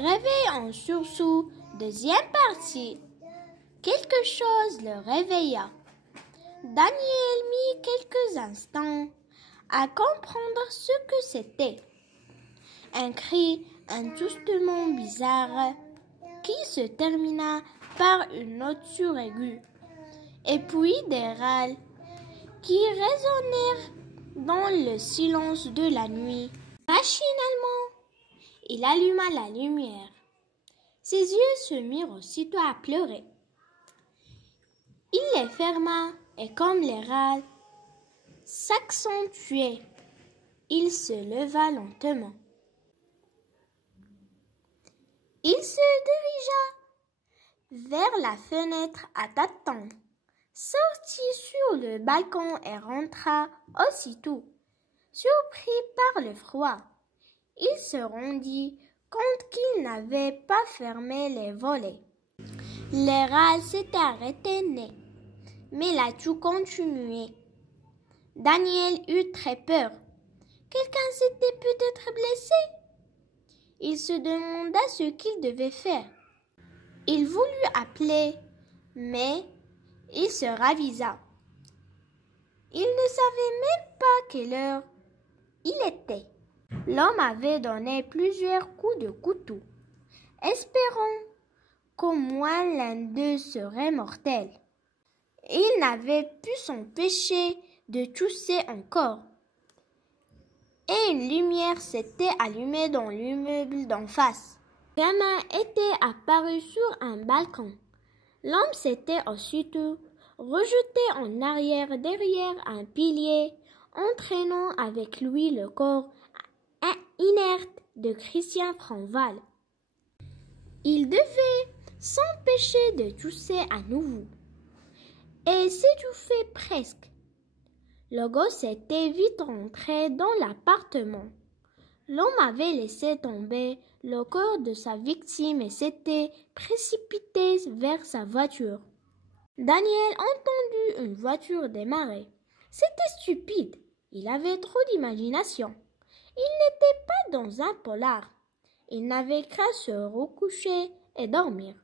réveil en sursaut, deuxième partie. Quelque chose le réveilla. Daniel mit quelques instants à comprendre ce que c'était. Un cri, un toussement bizarre qui se termina par une note suraiguë, et puis des râles qui résonnèrent dans le silence de la nuit. Machinalement, il alluma la lumière. Ses yeux se mirent aussitôt à pleurer. Il les ferma et comme les râles s'accentuaient, il se leva lentement. Il se dirigea vers la fenêtre à tâtons, sortit sur le balcon et rentra aussitôt. Surpris par le froid, il se rendit compte qu'il n'avait pas fermé les volets. Les râles s'étaient arrêtés net, mais la toux continuait. Daniel eut très peur. Quelqu'un s'était peut-être blessé. Il se demanda ce qu'il devait faire. Il voulut appeler, mais il se ravisa. Il ne savait même pas quelle heure il était. L'homme avait donné plusieurs coups de couteau, espérant qu'au moins l'un d'eux serait mortel. Il n'avait pu s'empêcher de tousser encore. Et une lumière s'était allumée dans l'immeuble d'en face. Un gamin était apparu sur un balcon. L'homme s'était aussitôt rejeté en arrière derrière un pilier, entraînant avec lui le corps inerte de Christian Franval. Il devait s'empêcher de tousser à nouveau et s'étouffer presque. Le gosse était vite rentré dans l'appartement. L'homme avait laissé tomber le corps de sa victime et s'était précipité vers sa voiture. Daniel entendit une voiture démarrer. C'était stupide. Il avait trop d'imagination. Il n'était pas dans un polar. Il n'avait qu'à se recoucher et dormir.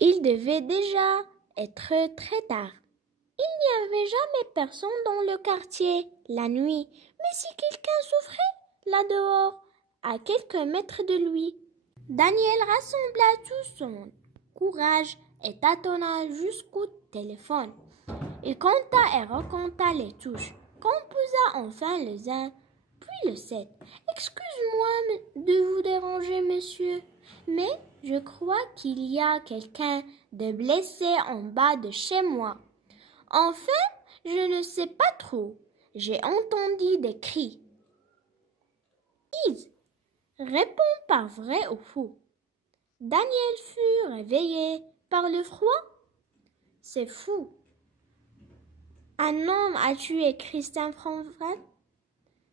Il devait déjà être très tard. Il n'y avait jamais personne dans le quartier la nuit, mais si quelqu'un souffrait là dehors, à quelques mètres de lui, Daniel rassembla tout son courage et tâtonna jusqu'au téléphone. Il compta et recompta les touches, composa enfin le 1, puis le 7. « Excuse-moi de vous déranger, monsieur, mais je crois qu'il y a quelqu'un de blessé en bas de chez moi. Enfin, je ne sais pas trop. J'ai entendu des cris. » Lise, réponds par vrai ou faux. Daniel fut réveillé par le froid. C'est fou. Un homme a tué Christian Franval.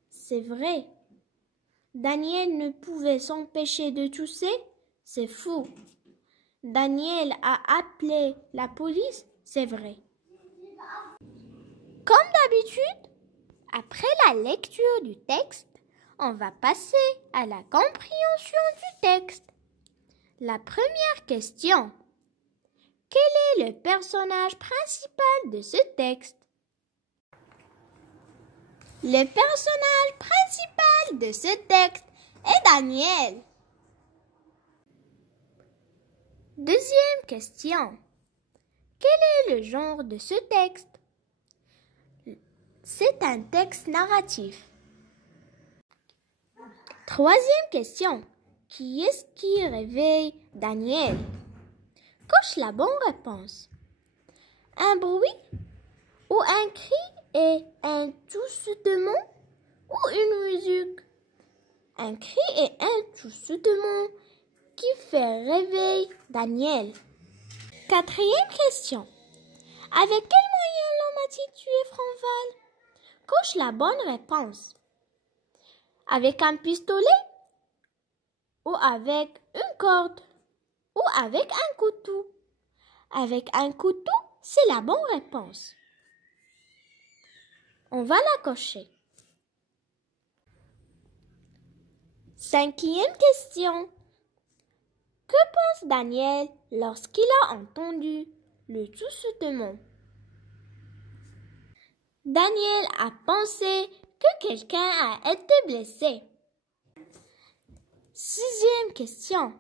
C'est vrai. Daniel ne pouvait s'empêcher de tousser. C'est fou. Daniel a appelé la police. C'est vrai. Comme d'habitude, après la lecture du texte, on va passer à la compréhension du texte. La première question. Quel est le personnage principal de ce texte? Le personnage principal de ce texte est Daniel. Deuxième question. Quel est le genre de ce texte? C'est un texte narratif. Troisième question. Qui est-ce qui réveille Daniel? Coche la bonne réponse. Un bruit ou un cri et un toussement ou une musique? Un cri et un toussement qui fait réveiller Daniel. Quatrième question. Avec quel moyen l'homme a-t-il tué Franval? Coche la bonne réponse. Avec un pistolet? Ou avec une corde? Ou avec un couteau? Avec un couteau, c'est la bonne réponse. On va la cocher. 5e question. Que pense Daniel lorsqu'il a entendu le chuchotement? Daniel a pensé que quelqu'un a été blessé. 6e question.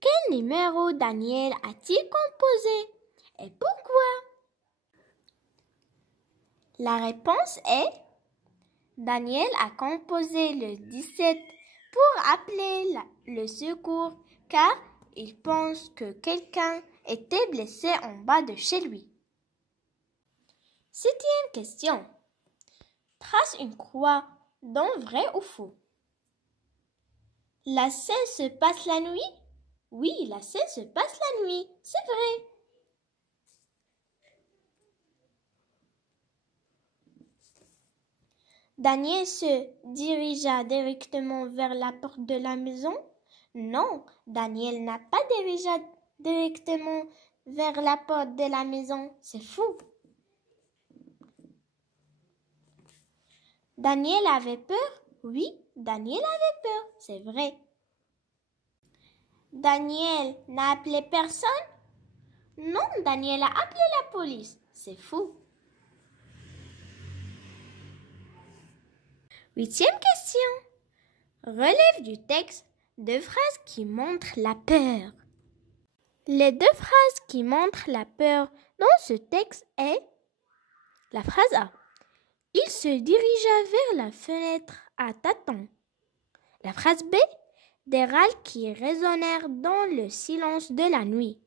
Quel numéro Daniel a-t-il composé et pourquoi? La réponse est Daniel a composé le 17 pour appeler le secours car il pense que quelqu'un était blessé en bas de chez lui. 7e question. Trace une croix dans vrai ou faux. La scène se passe la nuit? Oui, la scène se passe la nuit, c'est vrai. Daniel se dirigea directement vers la porte de la maison? Non, Daniel n'a pas dirigé directement vers la porte de la maison, c'est fou. Daniel avait peur? Oui, Daniel avait peur, c'est vrai. Daniel n'a appelé personne? Non, Daniel a appelé la police, c'est fou. 8e question. Relève du texte 2 phrases qui montrent la peur. Les 2 phrases qui montrent la peur dans ce texte est la phrase A. Il se dirigea vers la fenêtre à tâtons. La phrase B. Des râles qui résonnèrent dans le silence de la nuit.